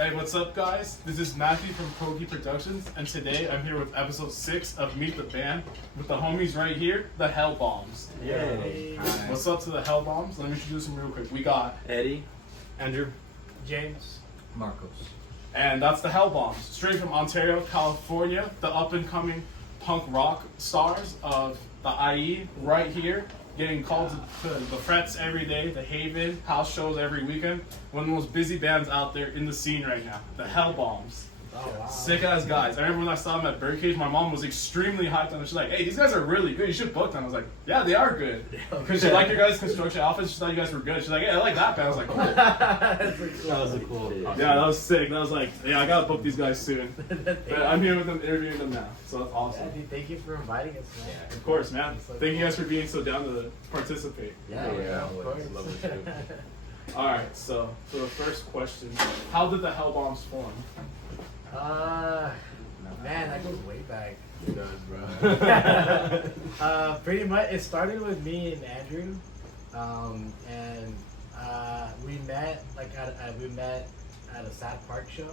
Hey, what's up, guys? This is Matthew from Kogi Productions, and today I'm here with episode 6 of Meet the Band with the homies right here, the Hellbombs. Yay! What's up to the Hellbombs? Let me introduce them real quick. We got Eddie, Andrew, James, Marcos. and that's the Hellbombs, straight from Ontario, California, the up-and-coming punk rock stars of the IE right here, getting called to the frets every day, the Haven, house shows every weekend. One of the most busy bands out there in the scene right now, the Hellbombs. Oh, wow. Sick ass guys. I remember when I saw them at Birdcage, my mom was extremely hyped on them. She's like, hey, these guys are really good. You should book them. I was like, yeah, they are good. Because she liked your guys' construction outfits. She thought you guys were good. She's like, yeah, I like that band. I was like, cool. That was a cool. Yeah, that was sick. And I was like, yeah, I gotta book these guys soon. But I'm here with them, interviewing them now. So that's awesome. Yeah, dude, thank you for inviting us, man. Yeah. Of course, man. Thank you guys for being so down to participate. Yeah, Yeah, of course. love it too. Alright, so for the first question, how did the Hellbombs form? Man, that goes way back. It does, bro. Pretty much, it started with me and Andrew, and we met at a Sad Park show,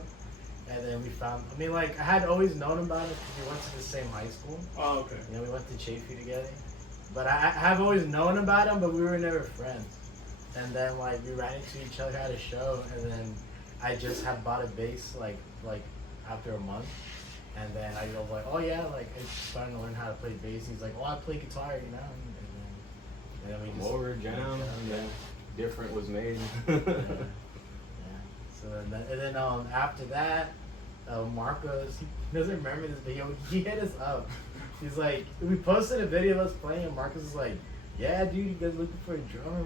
and then we found. I mean, like I had always known about it because we went to the same high school. Oh, okay. You know, we went to Chafee together, but I have always known about him, but we were never friends. And then like we ran into each other at a show, and then I just had bought a bass like after a month. And then I go like, oh yeah, like I'm starting to learn how to play bass. He's like, oh, I play guitar, you know. And then we just More jam, yeah. Different was made. yeah. So then after that, Marcos, he doesn't remember this video. He hit us up. He's like, we posted a video of us playing, and Marcos is like, yeah, dude, you guys looking for a drummer?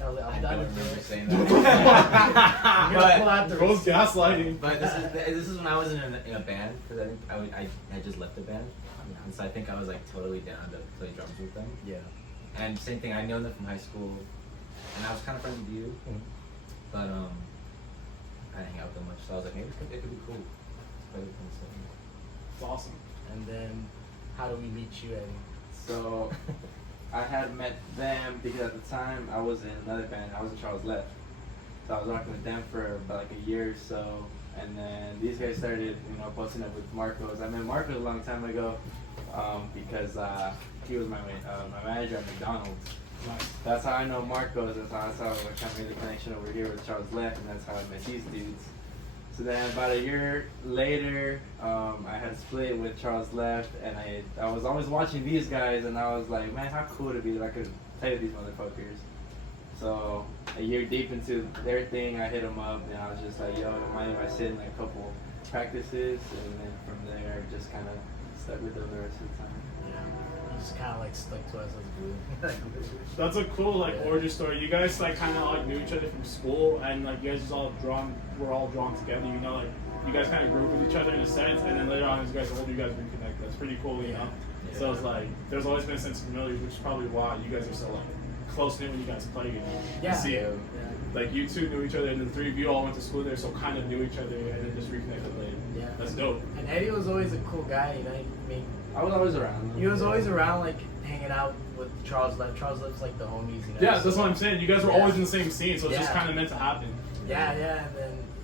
I was like, I'm down to do it. Saying that. I'm gonna pull out the Both gaslighting. But this is when I was in a band, because I think I just left the band, and so I think I was like totally down to play drums with them. Yeah. And same thing, I know them from high school, and I was kind of friends with you, but I didn't hang out that much, so I was like, maybe it could be cool. It's awesome. And then, how do we meet you, Eddie? So I had met them because at the time I was in another band. I was in Charles Left. So I was rocking with them for about like a year or so. And then these guys started, busting up with Marcos. I met Marcos a long time ago because he was my manager at McDonald's. Nice. That's how I know Marcos. That's how I kind of made the connection over here with Charles Left, and that's how I met these dudes. So then about a year later, I had split with Charles Left, and I was always watching these guys, and I was like, man, how cool would it be that I could play with these motherfuckers. So a year deep into their thing, I hit them up, and I was just like, yo, mind if I sit in like a couple practices, and then from there, just kind of stuck with them the rest of the time. Yeah. You just kind of like stuck to us as glue. That's a cool origin story. You guys kind of knew each other from school, and like you guys just were all drawn together. Like you guys kind of grew up with each other in a sense, and then later on as you guys are older, you guys reconnect. That's pretty cool, you know. Yeah. So it's like there's always been a sense of familiarity, which is probably why you guys are so close knit when you guys play. Yeah. See it. Yeah. Like you two knew each other, and the three of you all went to school there, so kind of knew each other, and then just reconnected later. Yeah. That's dope. And Eddie was always a cool guy, you know. I mean, I was always around. he was always around, like hanging out with Charles Left. Charles Left's like the homies, you know. Yeah, that's what I'm saying. You guys were Yeah. always in the same scene, so it's just Yeah. kind of meant to happen. Yeah,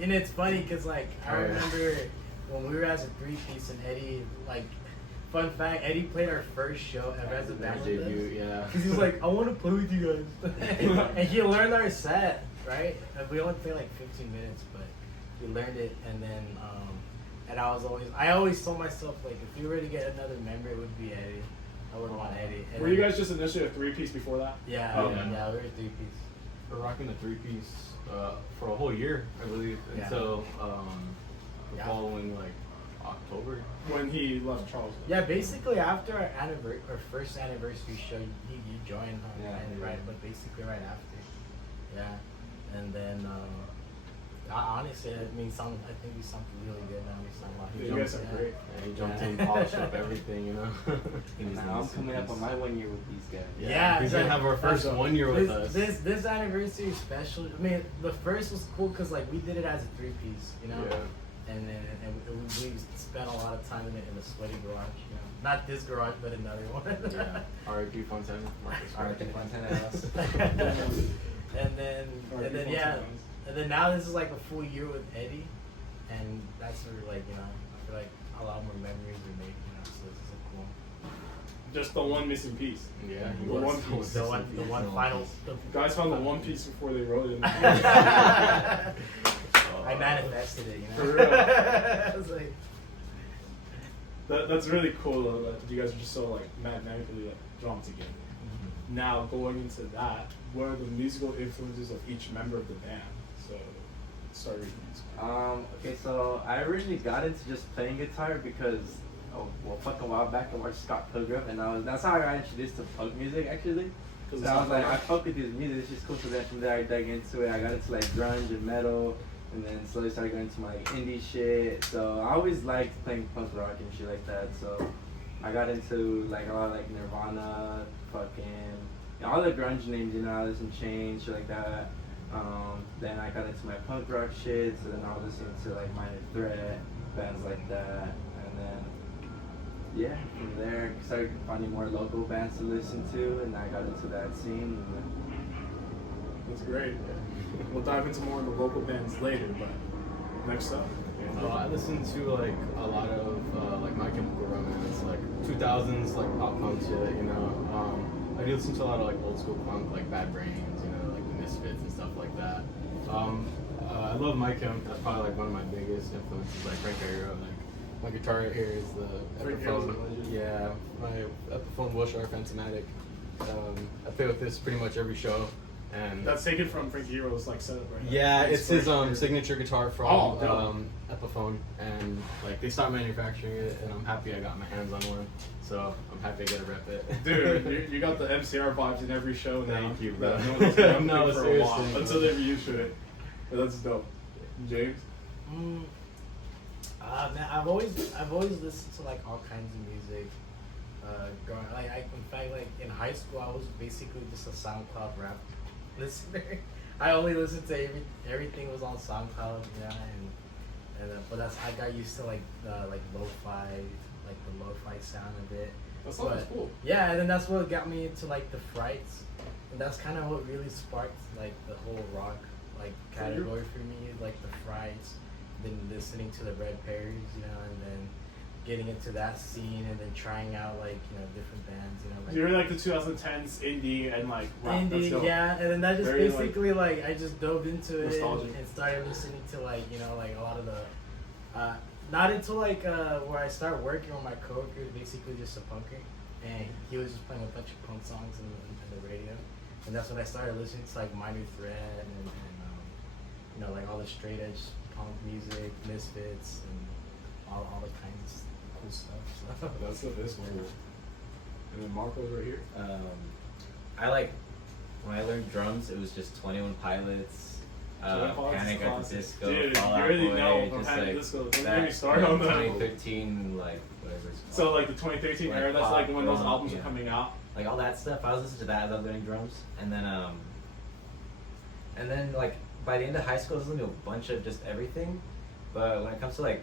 and it's funny because like I remember when we were as a three-piece and Eddie, like, fun fact, Eddie played our first show ever as a band with us. Debut, yeah. Because he was like, I want to play with you guys. And he learned our set, right? And we only played like 15 minutes, but we learned it. And then, and I always told myself, like, if we were to get another member, it would be Eddie. I would want Eddie. And Were you guys just initially a three-piece before that? Yeah, Oh, yeah, we were a three-piece. We're rocking the three-piece for a whole year, I believe, Yeah. until the Yeah. following October. When he left Charles. Yeah, basically after our first anniversary show, you joined, Yeah, and yeah. right, but basically right after, yeah, and then honestly, I think we sound really good now. We sound like Yeah, you guys are great. And he jumped in, polished up everything, And now I'm coming up on my 1 year with these guys. Yeah, he's gonna have our first that's- 1 year with us. This anniversary special. I mean, the first was cool because like we did it as a three-piece, you know, Yeah. and then we spent a lot of time in the sweaty garage, you know, not this garage but another one. Yeah. R.I.P. Fontana. Marcus. R.I.P. Fontana House. and then yeah. And then now this is like a full year with Eddie, and that's where like I feel like a lot more memories were made. So this is cool. Just the one missing piece. Yeah, The one piece. The one final. Guys found the one piece before they wrote it. I manifested it, For real. I was like, That's really cool though, that you guys are just so like magnetically like drawn together. Now going into that, what are the musical influences of each member of the band? So start with you. Okay, so I originally got into just playing guitar because, fucking a while back I watched Scott Pilgrim, and that's how I got introduced to punk music actually. So I was like, I fuck with his music, it's just cool. So then from there I dug into it. I got into like grunge and metal, and then slowly started going into my like, indie shit. So I always liked playing punk rock and shit like that. So I got into like a lot of like Nirvana, all the grunge names, Alice in Chains, shit like that. Then I got into my punk rock shit, so then I was listening to like Minor Threat, bands like that, and then yeah, from there I started finding more local bands to listen to, and I got into that scene. That's great. We'll dive into more of the local bands later, but next up. I listen to like a lot of like My Chemical Romance, like 2000s like pop punk shit, I do listen to a lot of like old school punk, like Bad Brains, like the Misfits and stuff like that. I love My Chemical. That's probably like one of my biggest influences, like Frank Aguirre. Like my guitar right here is the Frank Aguirre's a Epiphone. legend. Yeah, my Epiphone Wilshire Phantomatic. I play with this pretty much every show. And That's taken from Frank Hero's like setup, right? yeah, Like, it's his inspiration. signature guitar from Oh, dope. Epiphone, and like they stopped manufacturing it, and I'm happy I got my hands on one. So I'm happy I get to rep it. Dude, you got the MCR vibes in every show now. Thank you, bro. That no one's gonna No, think for a seriously, while bro. until they reissue it. But that's dope. James? man, I've always listened to like all kinds of music. Growing in fact, like in high school, I was basically just a SoundCloud rap listener. I only listened to everything was on SoundCloud, but I got used to like lo-fi, like the lo-fi sound of it. That sounds cool. Yeah, and then that's what got me into like the Frights, and that's kind of what really sparked like the whole rock like category for me, like the Frights. Then listening to the Red Pears, and then getting into that scene, and then trying out like different bands, like You're like the 2010s indie and like rap. That's indie, dope. yeah, and then that just Very, basically like I just dove into it nostalgic. and started listening to like like a lot of the not until like where I started working with my coworker, basically just a punker, and he was just playing a bunch of punk songs in the radio, and that's when I started listening to like Minor Threat and like all the straight edge punk music, Misfits, and all the kinds of cool stuff. So. That's the best one. And then Marco's right here. I like when I learned drums. It was just 21 Pilots, 21 Pilots Panic is at the classic. Disco, Dude, Fall you Out already Boy, know from just Panic like Disco. Don't that, get me started on that. 2013, like whatever it's called. So like the 2013 era, that's like when those pop, albums yeah. were coming out. Like all that stuff. I was listening to that as I was learning drums, and then like by the end of high school, I was listening to a bunch of just everything. But when it comes to like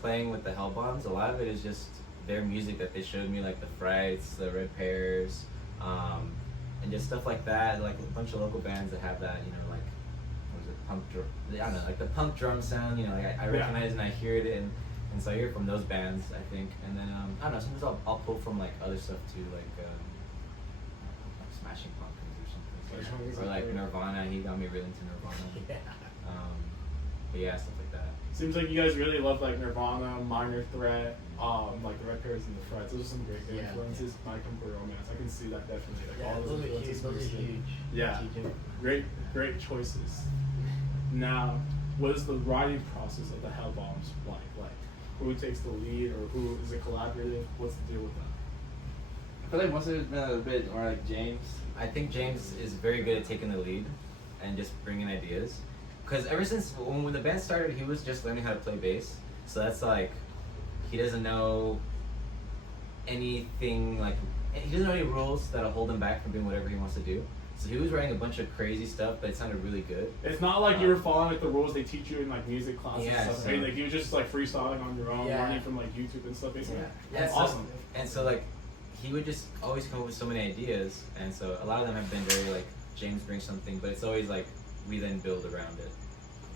playing with the Hellbombs, a lot of it is just their music that they showed me, like the Frights, the Red Pears, and just stuff like that. Like a bunch of local bands that have that, like what is it, punk drum? I don't know, like the punk drum sound. Like I recognize and I hear it, and so I hear it from those bands, I think. And then I don't know, sometimes I'll pull from like other stuff too, like Smashing Pumpkins or something, or like Nirvana. He got me really into Nirvana. Yeah. But yeah, stuff like that. Seems like you guys really love like Nirvana, Minor Threat, like the Red Pears and the Frights. Those are some great Yeah. influences. My Chemical Romance, I can see that definitely. Like Yeah, all those are huge. influences Those are mixed in. huge. Yeah. Huge. Great choices. Now, what is the writing process of the Hellbombs like? Like, who takes the lead, or who is it collaborative? What's the deal with that? I feel like most of it's been a bit more like James. I think James is very good at taking the lead and just bringing ideas. Because ever since when the band started, he was just learning how to play bass. So that's like, he doesn't know anything, like, he doesn't know any rules that'll hold him back from doing whatever he wants to do. So he was writing a bunch of crazy stuff, but it sounded really good. It's not like you were following like the rules they teach you in like music classes Yeah, and stuff. so- Right? Like you were just like freestyling on your own, Yeah. learning from like YouTube and stuff, basically. Yeah. That's Yeah, awesome. And so like, he would just always come up with so many ideas, and so a lot of them have been very like, James brings something, but it's always like, we then build around it.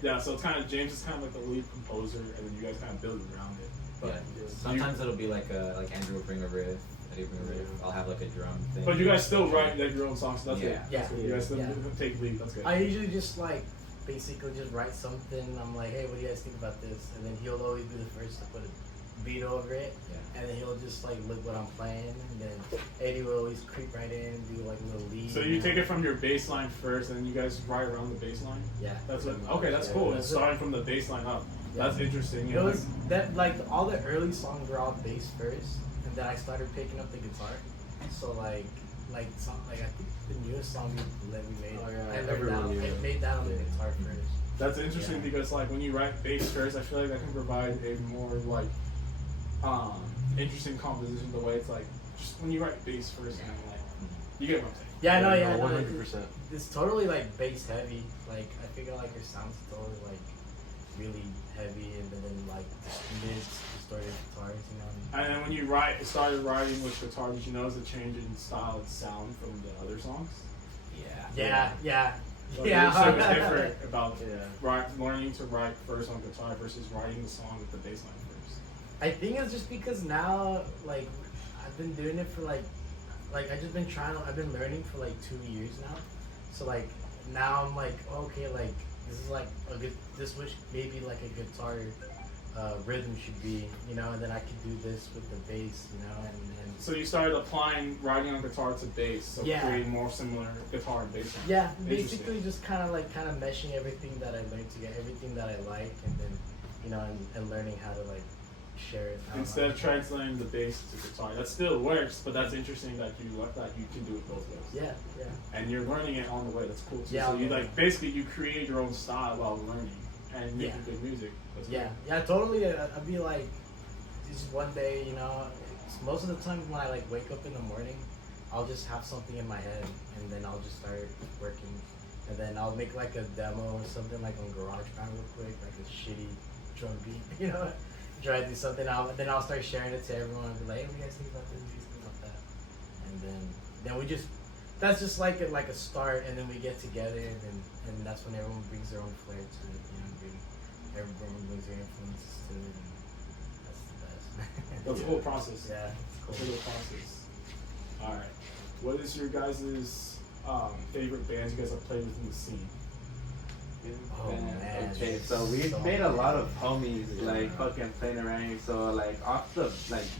Yeah, so it's kind of James is kind of like the lead composer, and then you guys kind of build around it. Yeah. Sometimes it'll be like Andrew will bring a riff, Eddie will bring a riff. I'll have like a drum thing. But you guys still write like your own songs. So that's Yeah. good. Yeah. That's good. You guys still Yeah. take lead. That's good. I usually just like basically just write something. I'm like, hey, what do you guys think about this? And then he'll always be the first to put a beat over it. Yeah. And then he'll just like look what I'm playing. And then Eddie will always creep right in and do like a little lead. So you take it from your bass line first, and then you guys write around the bass line. Yeah. That's what. pretty much. Okay, that's Yeah, cool. that's It's it. starting from the bass line up. Yeah. That's interesting. It You know, was that like all the early songs were all bass first, and then I started picking up the guitar. So like some I think the newest song that we made, Oh, yeah, I learned everyone that knew. I made that on the guitar first. that's interesting Yeah. because like when you write bass first, I feel like that can provide a more like interesting composition. The way it's like just when you write bass first, and like you get what I'm saying. Yeah, no, yeah, no, 100%. it's totally like bass heavy. Like I figure like your sound's totally like really heavy, and then like distorted guitars, you know. And then when you started writing with guitar, did you notice a change in style and sound from the other songs? Yeah. Like, Yeah. So it was different about Yeah. learning to write first on guitar versus writing the song with the bass line first. I think it's just because now, like, I've been doing it for like I've been learning for like 2 years now. So like now I'm like, okay, like this is like maybe like a guitar rhythm should be, you know, and then I could do this with the bass, you know, and So you started applying writing on guitar to bass, so Yeah. creating more similar guitar and bass sounds. yeah, Interesting. basically just kind of meshing everything that I learned together, everything that I like, and then, you know, and learning how to like share it. I don't Instead know. of translating the bass to guitar, that still works, but that's interesting that you can do it both ways. Yeah. And you're learning it on the way. That's cool. Too. Yeah, So on you the way. basically you create your own style while learning and making Yeah. good music. That's Yeah, totally. I'd be like, just one day, you know, most of the time when I like wake up in the morning, I'll just have something in my head, and then I'll just start working, and then I'll make like a demo or something like on GarageBand real quick, like a shitty drum beat, you know, try to do something out, and then I'll start sharing it to everyone and be like, hey, what do you guys think about this? What do you think about that? And then we just, that's just like a start, and then we get together, and that's when everyone brings their own flair to it, you know, everyone brings their influences to it, and that's the best. That's a whole process. Yeah, it's That's a cool. whole process. All right. What is your guys' favorite bands you guys have played with in the scene? Oh, man. Okay, so we've So made a lot of many. homies like fucking playing around here. So like off the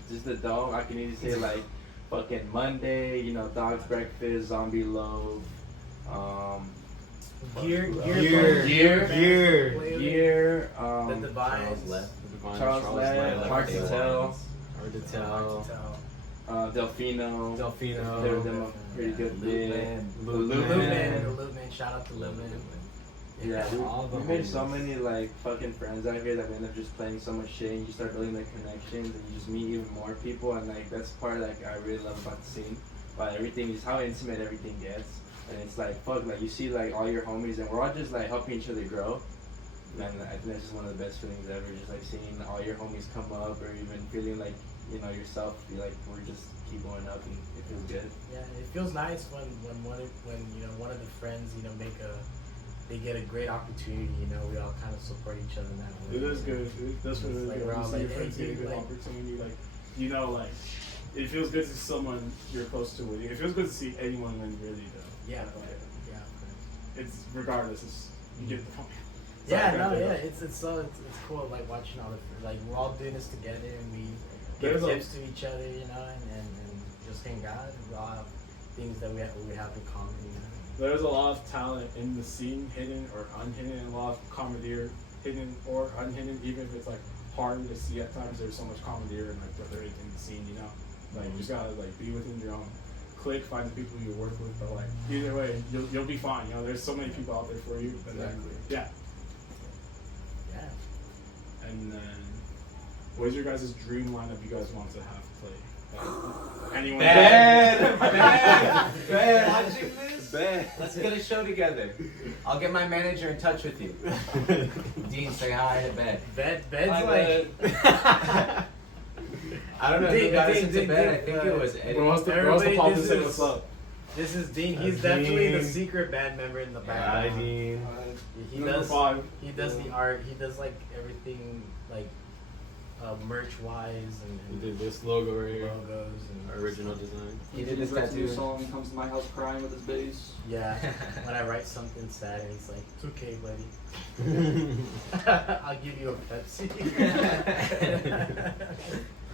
just the dome, I can easily say like fucking Monday, you know, Dog's Breakfast, Zombie Loaf, Gear, Gear, The Divines. Charles left. Charles Left, Hard to Tell, Hard to Hard tell. to tell. Delfino. Delfino. They're them a pretty Yeah. good bit. Lubin, shout out to Lubin. Yeah, All the we made so homies. many like fucking friends out here that we end up just playing so much shit, and you start building like connections, and you just meet even more people, and like that's part like I really love about the scene. But everything is how intimate everything gets, and it's like fuck, like you see like all your homies, and we're all just like helping each other grow. And I think that's just one of the best feelings ever, just like seeing all your homies come up, or even feeling like you know yourself, be like we're just keep going up, and it feels good. Yeah, it feels nice when you know one of the friends, you know, they get a great opportunity, you know, we all kind of support each other now. It is good. That's what it is. Like, Good. we're all You see like, your friends hey, get a dude, good like- opportunity. Like, you know, like, it feels good to see someone you're close to with you. It feels good to see anyone win, really, though. Yeah, Like, yeah. it's regardless. You get the point. Yeah, So, no, yeah, it's cool, like watching all the, like we're all doing this together, and we There's give a- tips to each other, you know, and just hang out, and we all have things that we have in common, you know. There's a lot of talent in the scene, hidden or unhidden, and a lot of commandeer, hidden or unhidden, even if it's like harder to see at times. There's so much commandeer and like brotherhood in the scene, you know. Like you just gotta like be within your own clique, find the people you work with, but like either way, you'll be fine. You know, there's so many people out there for you. And then, yeah. Yeah. And then, what is your guys' dream lineup you guys want to have play? Anyone? Bad. Watching this? Bad. Let's get a show together. I'll get my manager in touch with you. Dean, say hi to Ben. Bed's Hi, like. I don't know who got us into bed. I think it was Eddie. Who wants to Everybody pop and say this what's is- up? This is Dean. That's He's definitely the Dean. secret band member in the Hi, background. Dean. He Number does. 5. He does the art. He does like everything, like merch wise We and did this logo right here. logos and Original design. He did His this tattoo. song comes to my house crying with his bass. Yeah. When I write something sad and he's like, "It's okay, buddy. I'll give you a Pepsi."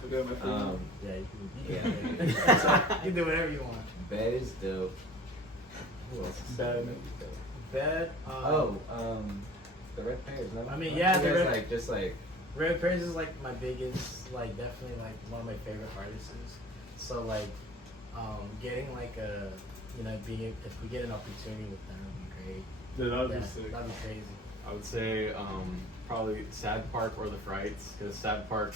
Look at my phone. Yeah, you Yeah. can do whatever you want. Bed is dope. Who else? is Bed. dope? Bed. The Red Pears. No? I mean, yeah, You the guys, Red- like just like Red Pears is like my biggest, like definitely like one of my favorite artists. So like, getting like a, being if we get an opportunity with them, that'd be great. Dude, that would Yeah, be sick. that'd be crazy. I would say probably Sad Park or the Frights, because Sad Park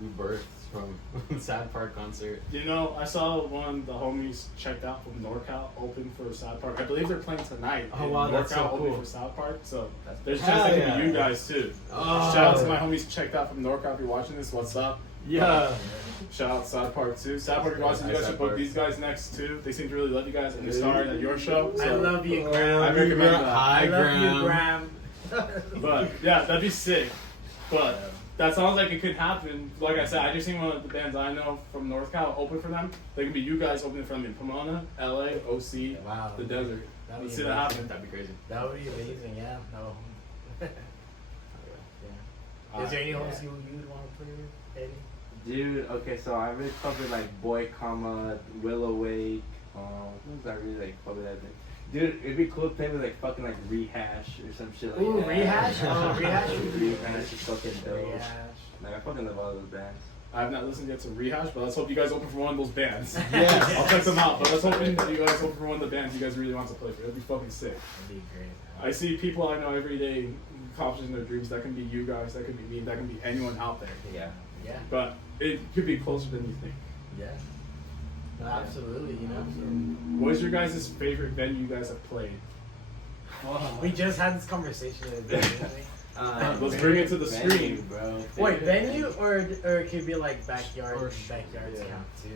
we birthed from Sad Park concert. You know, I saw one of the homies checked out from NorCal open for South Park. I believe they're playing tonight. Oh, in wow, NorCal that's so open cool. for South Park. So That's there's a Hell chance that could yeah. be you guys too. Oh. Shout out to my homies checked out from NorCal. If you're watching this, what's up? Yeah. Shout out to South Park too. South Park, if you're watching, you Hi, guys should South book Park. these guys next too. They seem to really love you guys and they're starring at your show. I So. love you, Graham. I recommend that. I Hi, love you, Graham. Graham. But yeah, that'd be sick. But that sounds like it could happen. Like I said, I just seen one of the bands I know from North Cal open for them. They could be you guys opening for them in Pomona, LA, OC, Wow. the desert. That'd Let's be see that amazing. happen. That'd be crazy. That would be amazing. Yeah. No. yeah. Is there any homes you would want to play with, Eddie? Dude, okay, so I really fuck with like Boy Comma, Willow Wake. Who's I really like fuck with that thing? Dude, it'd be cool to play with like fucking like Rehash or some shit like Ooh, that. Rehash? Oh, Rehash would be Rehash is fucking dope. Rehash. Like I fucking love all those bands. I have not listened yet to Rehash, but let's hope you guys open for one of those bands. Yes. I'll check them out, but let's hope you guys open for one of the bands you guys really want to play for. It'd be fucking sick. That'd be great. I see people I know every day accomplishing their dreams. That can be you guys, that can be me, that can be anyone out there. yeah. Yeah. But it could be closer than you think. Yeah. No, absolutely. You know. What is your guys' favorite venue you guys have played? We just had this conversation the other day, didn't we? Let's bring it to the Venue, screen. bro. Wait, venue or it could be like backyard, Or backyards yeah. count too.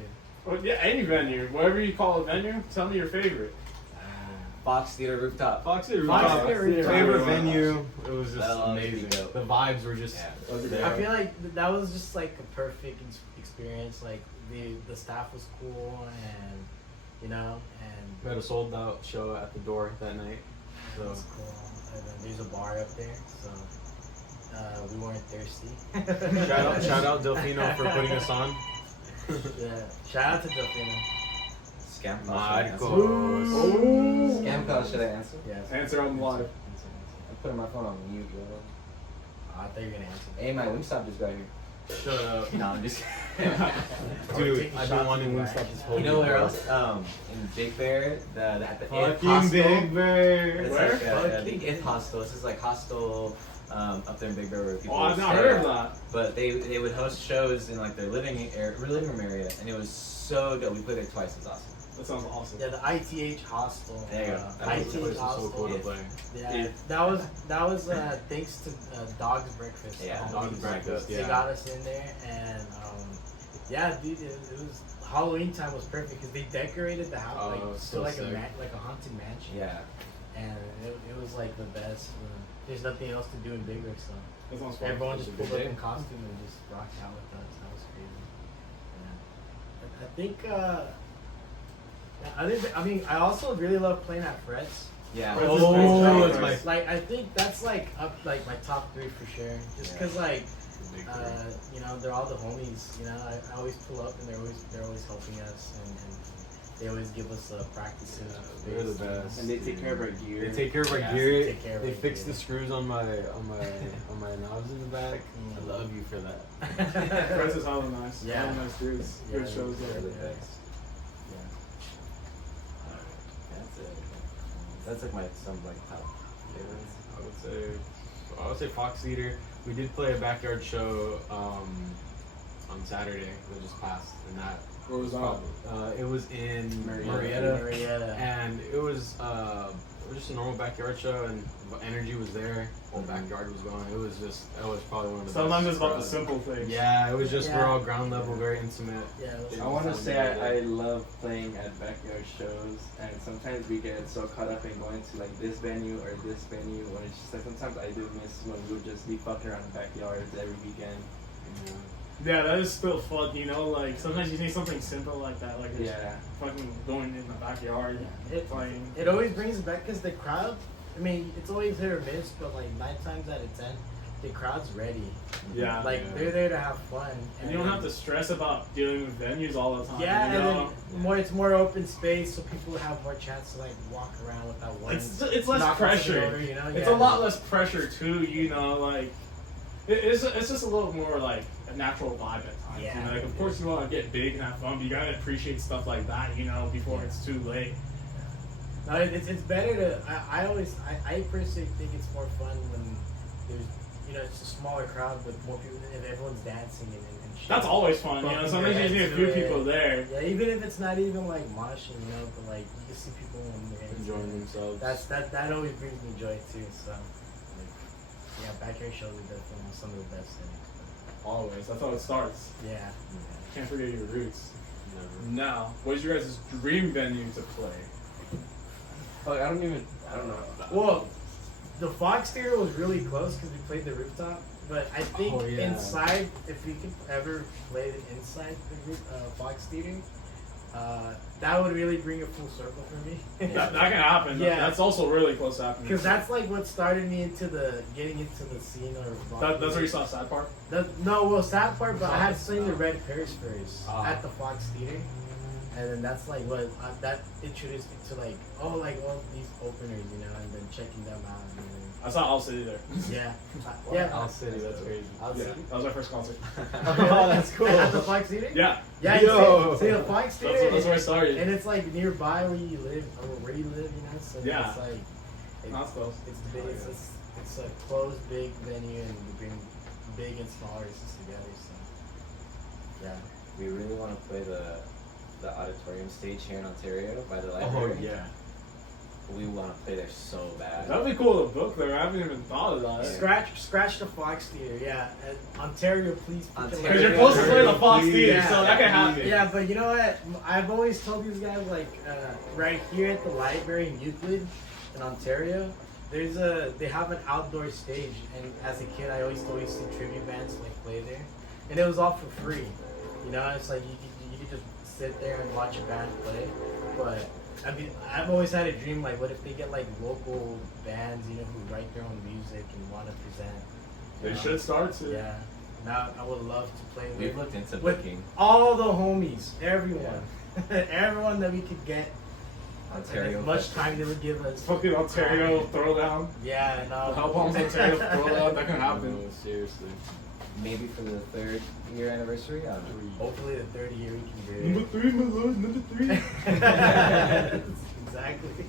Well, yeah, any venue, whatever you call a venue. Tell me your favorite. Fox Theater Rooftop. Fox Theater Fox Rooftop, Theater Rooftop. favorite Yeah. venue. It was just That'll always be amazing. dope. The vibes were just Yeah. That's a there. good I feel like that was just like a perfect experience. Like the staff was cool and We and had a sold out show at the door that night. it So was cool. And then there's a bar up there, so we weren't thirsty. shout out Delfino for putting us on. Yeah, shout out to Delfino. Scam call. Should I answer? Marcos. Oh. Scam call. Should I answer? Yes. Answer on live. I'm putting my phone on mute, bro. Oh, I thought you were gonna answer. Hey man, let me stop this guy here. Shut up. No, I'm just. Dude, Taking I've shots been wanting at Wingstop you, this whole You know where year. else? In Big Bear, at the If Fucking Hostel. Big Bear. It's Where? like the If Hostel. This is like hostel up there in Big Bear where people. Oh, I've not stay. heard of that. But they would host shows in like their living room area, and it was so dope. We played there twice. It was awesome. That sounds awesome. Yeah, the ITH hostel. There you go. That ITH place was so hostel. cool to play. Yeah, Yeah. that was thanks to Dog's Breakfast. Yeah, Dog's Breakfast, They yeah. got us in there, and yeah, dude, it was Halloween time was perfect because they decorated the house Oh, like it's to so like sick. like a haunted mansion. Yeah. And it was like the best. There's nothing else to do in Big Bear, so That sounds fun. everyone It was just a good pulled up day. in costume and just rocked out with us. That was crazy. Yeah. I think. I also really love playing at Fred's. Yeah. Fred's Oh, is it's my my- like I think that's like up like my top 3 for sure. Just Yeah. cause like Big Bear. they're all the homies. I always pull up and they're always helping us and they always give us practices. They're the best. And they take care of our gear. They take care of our Yeah, gear. they take care of They our fix gear. the screws on my knobs in the back. Mm. I love you for that. Friends is hella nice. Yeah. Hella nice dudes. Yeah, Good shows they're there. the Yeah. best. That's it. That's like my some like top favorites. I would say Fox Theater. We did play a backyard show on Saturday that just passed, and that Where was that? it was in Marietta. Marietta. Marietta. And it was was just a normal backyard show, and the energy was there. Whole backyard was going. It was probably one of the Sometimes best it's about the crowds. simple things. Yeah, it was just we're Yeah. all ground level, very intimate. Yeah, it was I want to say I love playing at backyard shows, and sometimes we get so caught up in going to like this venue or this venue, when it's just like sometimes I do miss when we would just be fucking around the backyards every weekend. Yeah, that is still fun, you know, like sometimes you need something simple like that, like just Yeah. fucking going in the backyard, playing. It always brings it back because the crowd, I mean, it's always hit or miss, but like 9 times out of 10, the crowd's ready. Yeah. Like they're there to have fun. And you don't have to stress about dealing with venues all the time. Yeah, you and know? then it's more open space, so people have more chance to like walk around without one. It's less knock pressure. over, you know? It's Yeah. a lot less pressure too, you know, like it's just a little more like a natural vibe at times. Yeah. You know? Like of course you want to get big and have fun, but you gotta appreciate stuff like that, you know, before it's too late. No, it's better to. I personally think it's more fun when there's, you know, it's a smaller crowd with more people. If everyone's dancing and shit. That's always fun, you know. Bumping Sometimes you your just need a head few to it. people there. Yeah, even if it's not even like moshing, you know, but like you can see people when they're Enjoying themselves. That always brings me joy too. So, like, yeah, backyard shows are definitely some of the best things. Always. That's how it starts. Yeah. Can't forget your roots. Never. Now, what is your guys' dream venue to play? Fuck, I don't know. Well, the Fox Theater was really close because we played the rooftop. But I think Oh, yeah. inside, if we could ever play it inside the Fox Theater, that would really bring a full circle for me. That can happen. Yeah. That's also really close to happening. Because that's like what started me into getting into the scene or That's where you saw Sad Part? No, well, sad part, but I had seen the Red Paris first Ah. at the Fox Theater, and then that's like what that introduced me to like all these openers, you know, and then checking them out. And then, I saw Owl City there. yeah, I'll City, that's crazy. Yeah, that was my first concert. Oh, that's cool. At the Fox Theater. Yeah, Yeah, Yo. you see the Fox Theater. that's where I started. And it's like nearby where you live, or where you live, you know. So Yeah. it's like Not close. it's big. It's a closed, big venue, and you bring big and small artists together. So yeah. We really want to play the auditorium stage here in Ontario by the Oh library. yeah. We want to play there so bad. That'd be cool to book there. I haven't even thought of that. Scratch the Fox Theater, yeah. And Ontario, please. put the Because you're library- supposed to play the Fox Theater, Yeah. so that can happen. Yeah, but you know what? I've always told these guys like right here at the library in Euclid, in Ontario, they have an outdoor stage, and as a kid, I always see tribute bands like play there, and it was all for free. You know, it's like you could just sit there and watch a band play, but. I mean, I've always had a dream, like, what if they get, like, local bands, you know, who write their own music and want to present. you They know? should start to. Yeah. Now, I would love to play We've looked into with booking all the homies, everyone. Everyone that we could get. Ontario. As much Festival. time they would give us. Fucking Ontario throwdown. Yeah, The no. Hellbombs Ontario throwdown. That can happen. No, seriously. Maybe for the 3rd year anniversary. I don't know. Hopefully the 30 year we can do Number 3, my lord. Number 3. it. Exactly.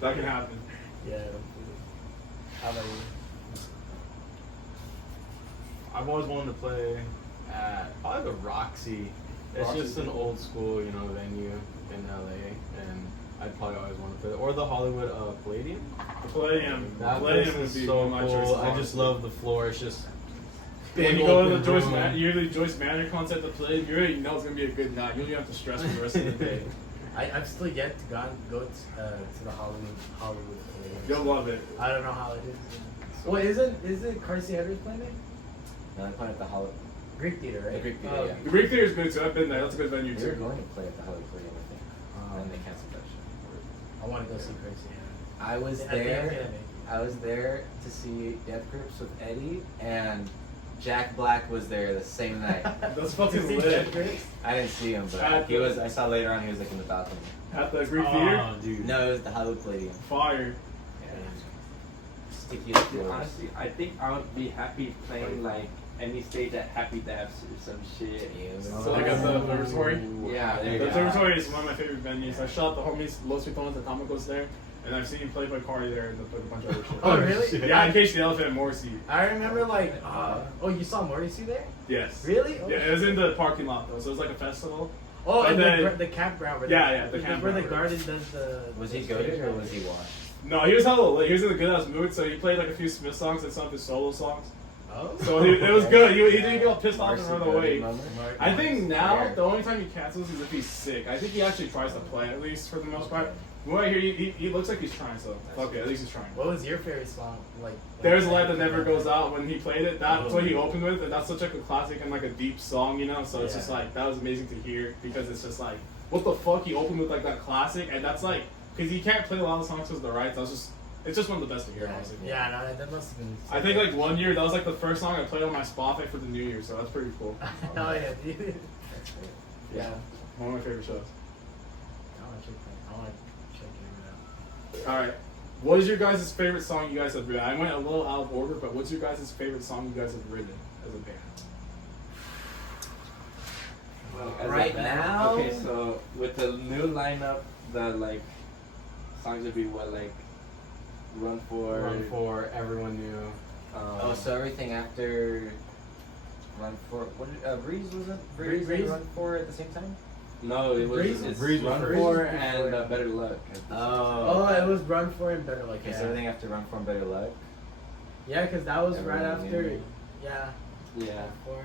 That can happen. Yeah. How about you? I've always wanted to play at probably the Roxy. It's Roxy. just an old school, you know, venue in LA, and I'd probably always want to play. Or the Hollywood Palladium. The Palladium. That Palladium place would is be so one of my choices. cool. I just love the floor. It's just When big you go to the open Joyce room. usually Joyce Manor concert at the Palladium, you already know it's gonna be a good night. You don't even have to stress for the rest of the day. I've still yet to go to the Hollywood Palladium. You'll love it. I don't know how it is. Well, isn't Carsey Hedges playing it? No, they're playing at the Hollywood. Greek Theater, right? The Greek Theater, Oh, yeah. The Greek Theater is good too. I've been there. That's a good venue We were too. going to play at the Hollywood Palladium, I think. And they canceled that show. I want to go see Carsey Hedges. I was At the there. Academy. I was there to see Death Grips with Eddie, and Jack Black was there the same night. That's fucking To see lit. Jack Grace? I didn't see him, but At he the- was. I saw later on he was like in the balcony. At the Greek Theater. Oh, dude. No, it was the Hollywood Palladium. Fire. Sticky as Dude, floors. honestly, I think I would be happy playing like any stage at Happy Dabs or some shit. So like at the observatory. Yeah, there you The go. observatory is one of my favorite venues. I shot the homies Los Pitones and Tamacos there, and I've seen Playboy Cardi there and a bunch of other shit. Oh, really? Yeah, in Cage the Elephant and Morrissey. I remember like, oh, you saw Morrissey there? Yes. Really? Oh, Yeah, it was in the parking lot though, so it was like a festival. Oh, And and then- the campground. Where Yeah, yeah, the where campground. the garden does the. Was he the goaded stage or show. was he washed? No, he was hella lit. He was in a good ass mood, so he played like a few Smith songs and some of his solo songs. Oh. So it was good. He didn't get all pissed off and Marcy run away. Brody moment. I think now Yeah. the only time he cancels is if he's sick. I think he actually tries to play at least for the most part. From what I hear, he looks like he's trying. So fuck it, at least he's trying. What was your favorite song? Like There's a Light That Never Goes Out. When he played it, that's what he opened with, and that's such like a classic and like a deep song, you know. So it's just like that was amazing to hear because it's just like what the fuck he opened with like that classic, and that's like because he can't play a lot of songs because of the rights. It's just one of the best to hear, honestly. Yeah, no, that must have been. I think like one year that was like the first song I played on my Spotify for the New Year, so that's pretty cool. Hell yeah, dude. That's great. Yeah, one of my favorite shows. I want to check that. I want to check it out. All right, what is your guys' favorite song you guys have written? I went a little out of order, but what's your guys' favorite song you guys have written as a band? Well, as a Right band- now? Okay, so with the new lineup, the like songs would be what like Run For, Everyone Knew. Oh, so everything after Run For Breeze was it? Breeze Breeze? and Run For at the same time? No, it was Breeze? it's Breeze was Run first. For Breeze was and before. Better Luck. Oh, it was Run For and Better Luck. Okay, Yeah, so everything after Run For and Better Luck. yeah, because that was right Everyone after. Knew. Yeah. Yeah. For.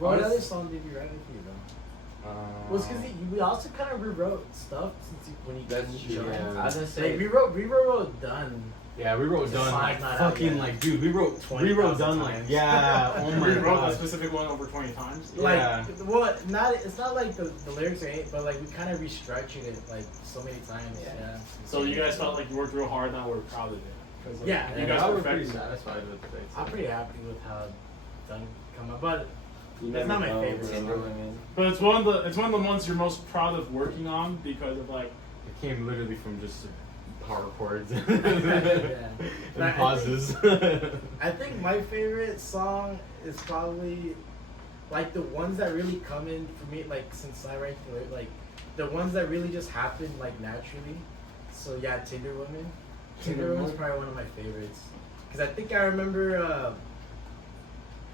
What other song did you write with you though? Well, it's because we also kind of rewrote stuff since when you That's when you true, joined. yeah. I was gonna Like, say we wrote Done. Yeah, we wrote Done Song's like not out fucking yet. like dude. We wrote 20,000 Done like times. yeah. Oh my We wrote a god. specific one over 20 times. Like, Yeah. well, it's not like the lyrics ain't, but like we kind of restructured it like so many times. Yeah. Yeah. So you guys felt like you worked real hard, now we're proud of it. 'Cause, like, Yeah, you and guys I were was pretty perfect. satisfied with it. I'm pretty happy with how Done come up, but You That's never not my know. favorite. Tinder Women. But it's one of the ones you're most proud of working on because of like It came literally from just power chords Yeah. and I pauses. I think my favorite song is probably like the ones that really come in for me, like since I write the lyric, like the ones that really just happen like naturally. So yeah, Tinder Women. Tinder Women is probably one of my favorites because I think I remember.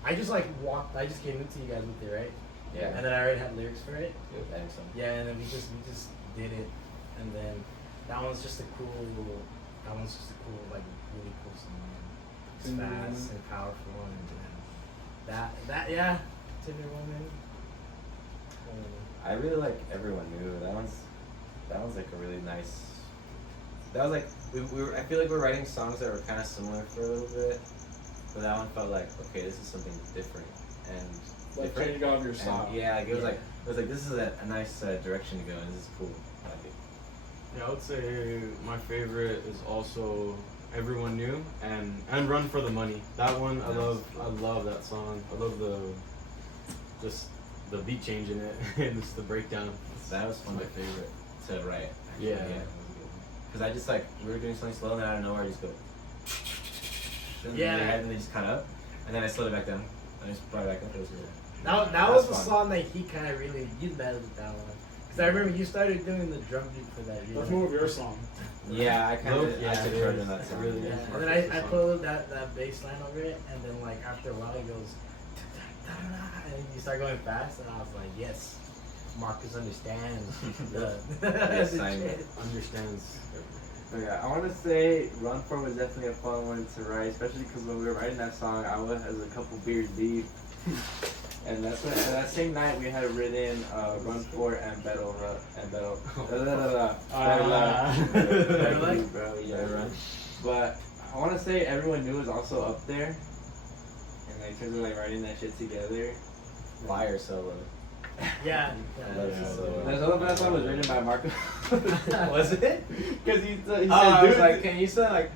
I just came into you guys with it, right? Yeah. And then I already had lyrics for it. With Anderson. Yeah, and then we just did it, and then that one's just a cool, like really cool song. It's fast and powerful, and that yeah, Tinder Woman. I really like Everyone Knew. That one's like a really nice. That was like we were. I feel like we're writing songs that were kind of similar for a little bit, but that one felt like okay, this is something different and like different. changing off your style. And yeah, like, it was like this is a nice direction to go, and this is cool. I like it. Yeah, I would say my favorite is also Everyone Knew and Run for the Money. That one I love that song. I love just the beat change in it and just the breakdown. That was one of my favorite to write. Actually. Yeah. Because I just like we were doing something slow, and then out of nowhere I just go. And Yeah. then they just kind of up, and then I slowed it back down, and I just brought it back up. It was good. That That's was the fun. song that he kind of really you led with that one. Cause I remember you started doing the drum beat for that. That's more of your song. Yeah, I kind of Yeah, I took it charge is. on that It song. really Yeah, is. and then I put that bass line over it, and then like after a while it goes, and you start going fast, and I was like, yes, Marcus understands the, Yes, the I shit. Understands. But yeah, I want to say Run For was definitely a fun one to write, especially because when we were writing that song, I was a couple beers deep. And that's when, and that same night we had written Run For and Battle Luck and Battle. Battle Luck. Better Luck? Bro, yeah, Better Run. But I want to say Everyone Knew is also up there. And like, in terms of like writing that shit together. Fire solo. Yeah, I love yeah. solo. That solo that song was written by Marco. Was it? Because he said, I was dude, like, can you sound like?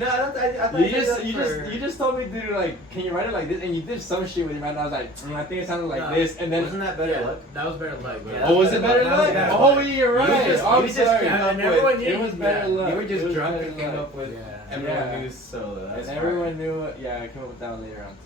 No, I thought you just told me to do like, can you write it like this? And you did some shit with your mouth. And I was like, I think it sounded like No. this. And then Wasn't that Better Yeah, Luck? that was Better Luck. Yeah. oh, was it Better That was Luck? Better Oh, Luck. you're right. just- I'm you just sorry. came up and everyone It knew was that. Better Luck. You were It just was drunk Better and came Luck. up with Yeah. Everyone Yeah. Knew solo. That's And everyone knew. Yeah, I came up with that one later on too.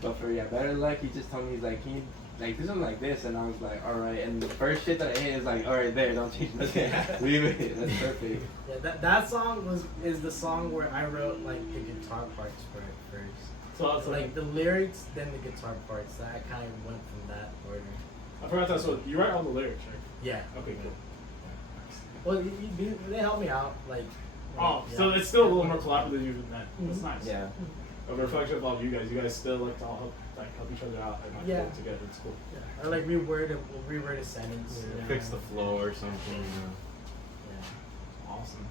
But for Better Luck, he just told me he's like, can you like do something like this? And I was like, all right. And the first shit that I hit is like, all right, there, don't change nothing. Leave it. That's perfect. Yeah, that song is the song where I wrote like the guitar parts for it first. So it's So like the lyrics, then the guitar parts. So I kind of went from that order. I forgot that's what you write all the lyrics, right? Yeah. Okay, cool. Well, they help me out, like. Oh, yeah. so it's still a little more collaborative than that. That's nice. Yeah. A reflection of all you guys. You guys still like to all help each other out and like Yeah. work together. It's cool. Yeah. Or like reword a sentence. you know? Fix the flow or something. You know. Yeah. Awesome.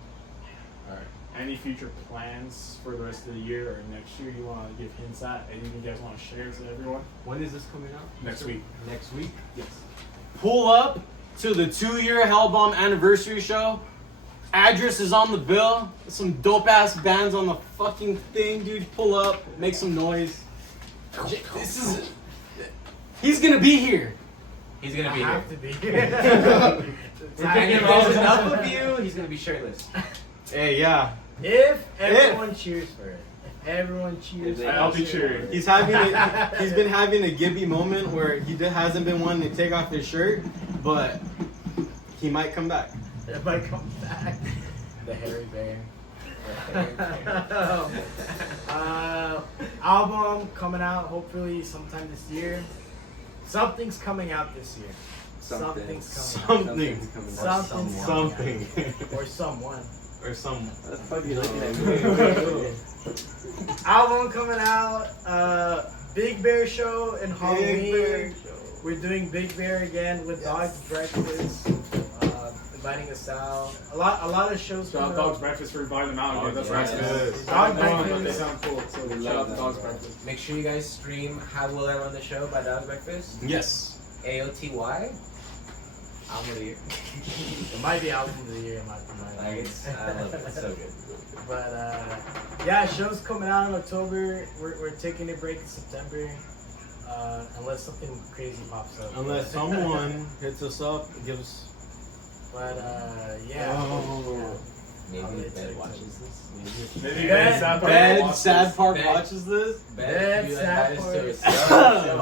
All right. Any future plans for the rest of the year or next year you want to give hints at? Anything you guys want to share to everyone? When is this coming out? Next week. Next week. Yes. Pull up to the 2-year Hellbomb anniversary show. Address is on the bill. Some dope ass bands on the fucking thing, dude. Pull up, make some noise. This is. He's gonna be here. He's gonna be I here. have to be. And if there's enough of you, he's gonna be shirtless. Hey, yeah. If everyone cheers for it. If everyone cheers. If I'll be cheering. He's been having a Gibby moment where he hasn't been wanting to take off his shirt, but he might come back. If I come back. The hairy bear. Album coming out hopefully sometime this year. Something's coming out this year. Something's coming Something. out. Something. Or someone. Or some. What the fuck are you looking at me? Album coming out. Big Bear show in Halloween. Bear We're doing Big Bear again with Dog's Breakfast. Inviting us out. A lot of shows coming Dog's out. Breakfast for inviting them out again. That's Yes. right. Yes. Dog They Breakfast. sound cool. So We shout love out to them. Dog's Breakfast. Make sure you guys stream How Will I Run the Show by Dog Breakfast. Yes. AOTY. Album of the year. It might be album of the year. It might be I love it. It's so good. But yeah, shows coming out in October. We're taking a break in September, unless something crazy pops up. Unless someone hits us up, gives. But yeah. Oh. Maybe it's Ben like- watches this. Maybe Bad- Sad Part Bad, watches. sad part Bad. watches this. Ben, you sad invite us part. to a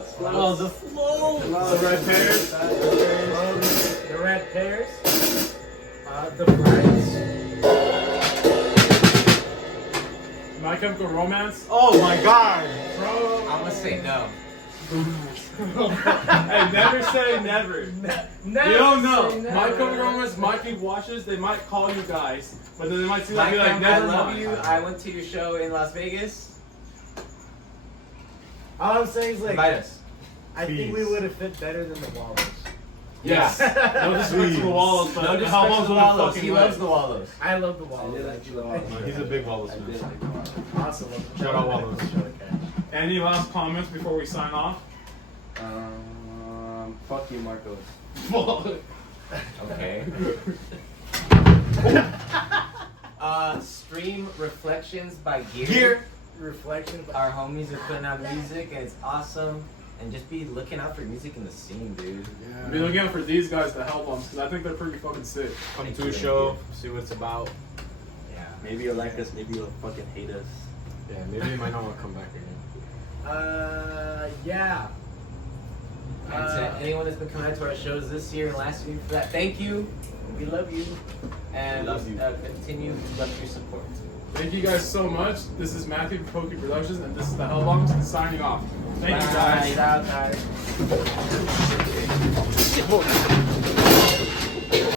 Floats. Oh, the flow. The red pears. The red pears. The fries. My Chemical Romance. Oh my god. Bro. I'm gonna say no. Hey, never say never. Never You don't say know. never. My Chemical Romance might be watches. They might call you guys, but then they might see Mike, be like, I never love mind. you. I went to your show in Las Vegas. All I'm saying is like, Invite us. I think we would have fit better than the Wallows. Yes. No disrespect to the walls, but No the disrespect Hellbombs to the would have Wallows. fucking He lit. loves the Wallows. I love the I Wallows. did like the No, he's a big Wallows I fan. did like the Wallows. Awesome. Shout out Wallows. Any last comments before we sign off? Fuck you, Marcos. Okay. Stream Reflections by Gear. Reflection. Our homies are putting out music and it's awesome. And just be looking out for music in the scene, dude. Be looking out for these guys, the Hellbombs, because I think they're pretty fucking sick. Come to a show, see what it's about. Yeah. Maybe you'll like us, maybe you'll fucking hate us. Yeah, maybe you might not want to come back again. Yeah. And to anyone that's been coming out to our shows this year and last year for that, thank you. We love you. And We love you. continue to love your support. Thank you guys so much. This is Matthew from Pokey Productions, and this is the Hellbombs signing off. Thank you guys. Shout out, guys.